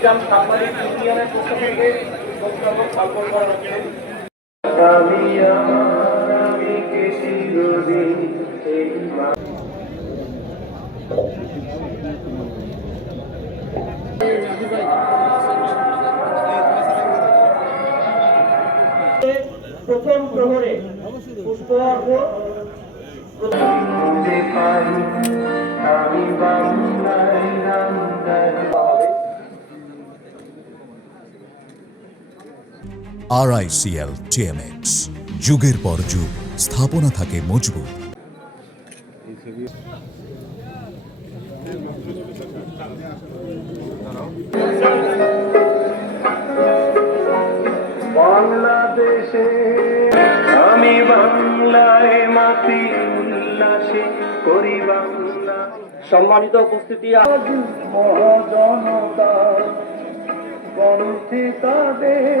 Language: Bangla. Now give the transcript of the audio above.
নিজাম সাংবাদিক ইউনিয়নের পক্ষ থেকে বক্তব্য স্থাপন করা হচ্ছে। প্রথম প্রহরে পুষ্পার্ঘ RICL TMX যুগের পর যুগ স্থাপনা থাকে মজবুত। বাংলাদেশে আমি বাংলায় মাতি উল্লাসে করি বাংলা। সম্মানিত উপস্থিতি, মহাজনতা কণ্ঠে তাদের